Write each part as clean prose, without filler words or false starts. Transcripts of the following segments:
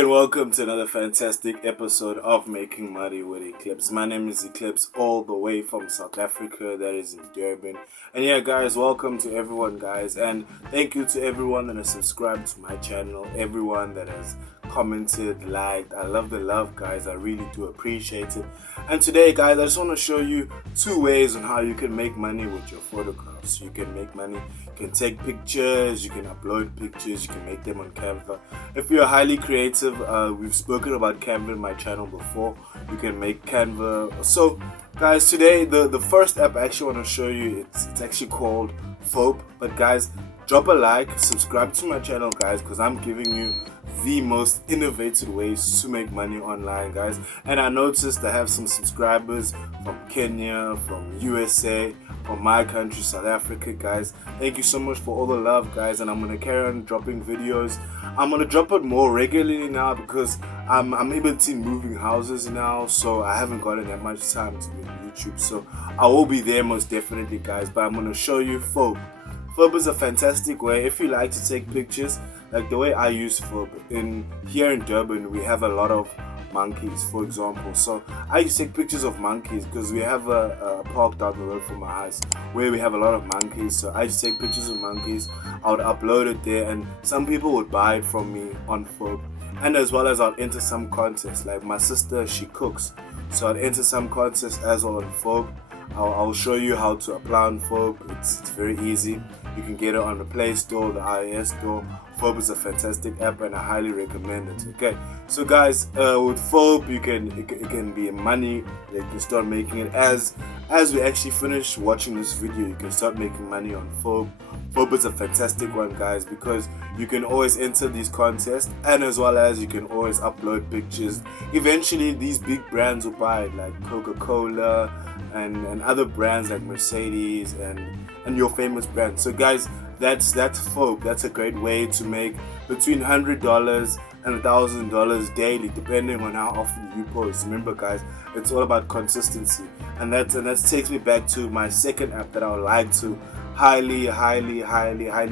And welcome to another fantastic episode of Making Money with Eclipse. My name is Eclipse, all the way from South Africa, that is in Durban. And yeah, guys, welcome to everyone, guys, and thank you to everyone that has subscribed to my channel, everyone that has commented, liked. I love the love, guys. I really do appreciate it. And today, guys, I just want to show you two ways on how you can make money with your photographs. You can make money, you can take pictures, you can upload pictures, you can make them on Canva. If you're highly creative, we've spoken about Canva in my channel before. You can make Canva. So guys, today the first app I actually want to show you, it's actually called Foap. But guys, drop a like, subscribe to my channel, guys, because I'm giving you the most innovative ways to make money online, guys. And I noticed I have some subscribers from Kenya, from USA, from my country, South Africa, guys. Thank you so much for all the love, guys, and I'm gonna carry on dropping videos. I'm gonna drop it more regularly now because I'm able to moving houses now, so I haven't gotten that much time to do YouTube. So I will be there most definitely, guys. But I'm gonna show you Foap. Foap is a fantastic way if you like to take pictures, like the way I use Foap. Here in Durban, we have a lot of monkeys, for example. So I used to take pictures of monkeys because we have a park down the road from my house where we have a lot of monkeys. So I used to take pictures of monkeys. I would upload it there, and some people would buy it from me on Foap. And as well as I'd enter some contests. Like my sister, she cooks, so I'd enter some contests as well on Foap. I'll show you how to apply on Foap. It's very easy. You can get it on the Play Store, the iOS Store. Foap is a fantastic app and I highly recommend it. Okay, so guys, with Foap it can be money. You can start making it as we actually finish watching this video. You can start making money on Foap. Foap is a fantastic one, guys, because you can always enter these contests, and as well as you can always upload pictures. Eventually these big brands will buy it, like Coca-Cola and other brands like Mercedes and your famous brands. So guys, that's Foap. That's a great way to make between $100 and $1,000 daily, depending on how often you post. Remember, guys, it's all about consistency, and that takes me back to my second app that I would like to highly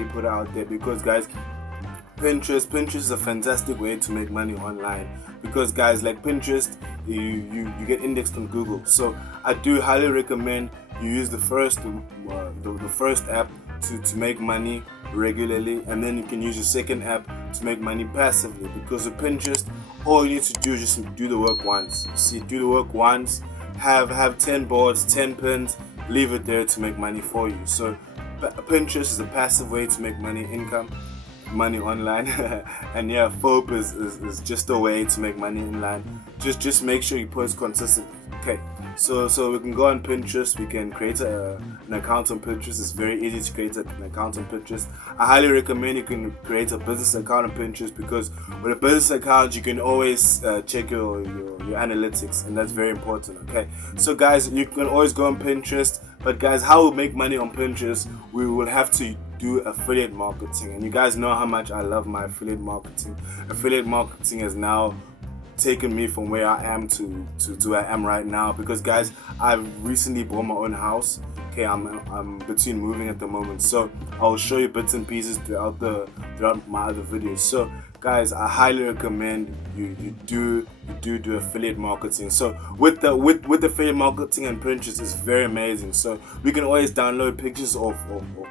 put out there, because guys, Pinterest is a fantastic way to make money online, because guys, like Pinterest, you get indexed on Google. So I do highly recommend you use the first app to make money regularly, and then you can use your second app to make money passively, because with Pinterest all you need to do is just do the work once. See, do the work once, have 10 boards, 10 pins, leave it there to make money for you. So Pinterest is a passive way to make money online. And yeah, Foap is just a way to make money online. Just make sure you post consistently. Okay, so we can go on Pinterest. We can create an account on Pinterest. It's very easy to create an account on Pinterest. I highly recommend you can create a business account on Pinterest, because with a business account you can always check your analytics, and that's very important. Okay, so guys, you can always go on Pinterest. But guys, how we make money on Pinterest, we will have to do affiliate marketing, and you guys know how much I love my affiliate marketing. Affiliate marketing has now taken me from where I am to where I am right now, because guys, I've recently bought my own house. Okay, I'm between moving at the moment, so I'll show you bits and pieces throughout my other videos. So guys, I highly recommend you do affiliate marketing. So with affiliate marketing and Pinterest, is very amazing. So we can always download pictures of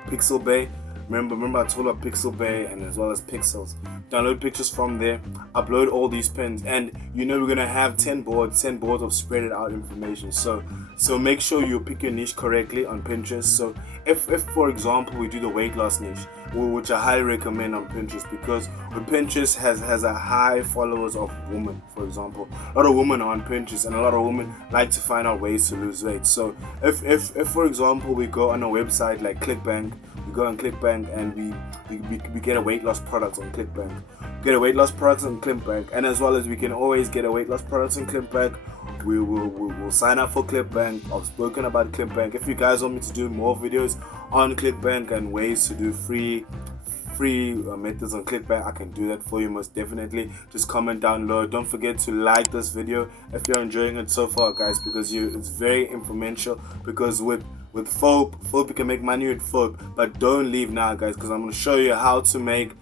Pixabay. Remember I told about Pixabay, and as well as Pixels. Download pictures from there, upload all these pins, and we're gonna have 10 boards of spread out information. So make sure you pick your niche correctly on Pinterest. So if for example we do the weight loss niche, which I highly recommend on Pinterest, because Pinterest has a high followers of women. For example, a lot of women are on Pinterest, and a lot of women like to find out ways to lose weight. So if for example we go on a website like ClickBank, we go on ClickBank and we get a weight loss product on ClickBank. Get a weight loss product on ClickBank, and as well as we can always get a weight loss product on ClickBank. We'll sign up for ClickBank. I've spoken about ClickBank. If you guys want me to do more videos on ClickBank and ways to do free methods on ClickBank, I can do that for you most definitely. Just comment down below. Don't forget to like this video if you're enjoying it so far, guys, because it's very influential. Because with Foap you can make money with Foap, but don't leave now, guys, because I'm going to show you how to make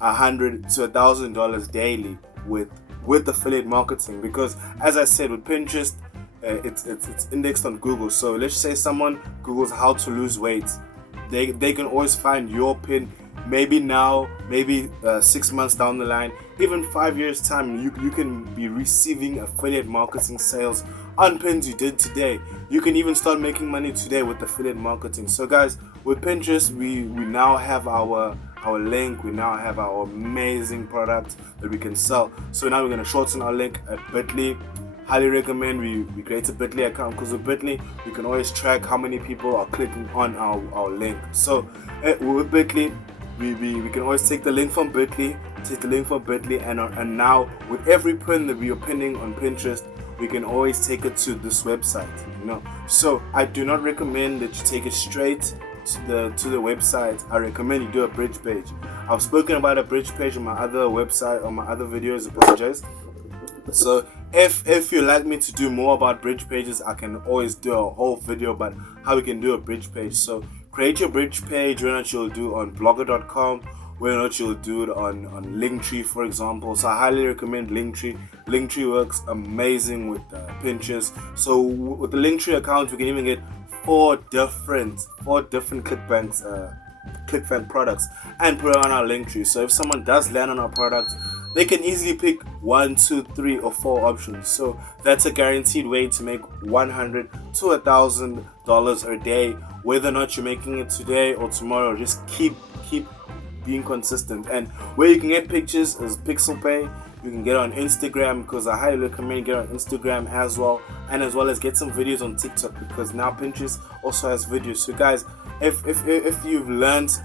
$100 to $1,000 daily with affiliate marketing, because as I said, with Pinterest, it's indexed on Google. So let's say someone Googles how to lose weight, they can always find your pin. Maybe now, maybe 6 months down the line, even 5 years time, you can be receiving affiliate marketing sales on pins you did today. You can even start making money today with affiliate marketing. So guys, with Pinterest, we now have our link. We now have our amazing product that we can sell. So now we're going to shorten our link at Bitly. Highly recommend we create a Bitly account, because with Bitly we can always track how many people are clicking on our link. So with Bitly, we can always take the link from Bitly, and now with every pin that we are pinning on Pinterest, we can always take it to this website, So I do not recommend that you take it straight to the website. I recommend you do a bridge page. I've spoken about a bridge page on my other website, on my other videos, apologize. So if you'd like me to do more about bridge pages, I can always do a whole video about how we can do a bridge page. So create your bridge page, whether or not you'll do on blogger.com, whether or not you'll do it on Linktree, for example. So I highly recommend Linktree. Linktree works amazing with Pinterest. So with the Linktree account, we can even get four different ClickBank products and put it on our Linktree. So if someone does land on our product, they can easily pick 1, 2, 3, or 4 options. So that's a guaranteed way to make $100 to $1,000 a day, whether or not you're making it today or tomorrow. Just keep being consistent. And where you can get pictures is PixelPay. You can get on Instagram, because I highly recommend get on Instagram as well, and as well as get some videos on TikTok, because now Pinterest also has videos. So guys, if you've learned,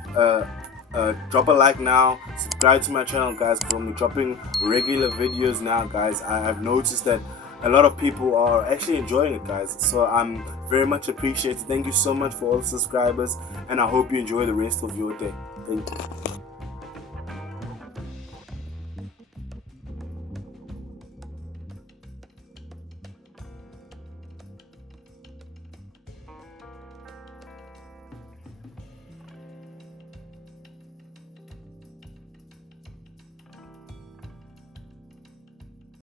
drop a like now, subscribe to my channel, guys, because I'm dropping regular videos now, guys. I have noticed that a lot of people are actually enjoying it, guys, so I'm very much appreciated. Thank you so much for all the subscribers, and I hope you enjoy the rest of your day. Thank you.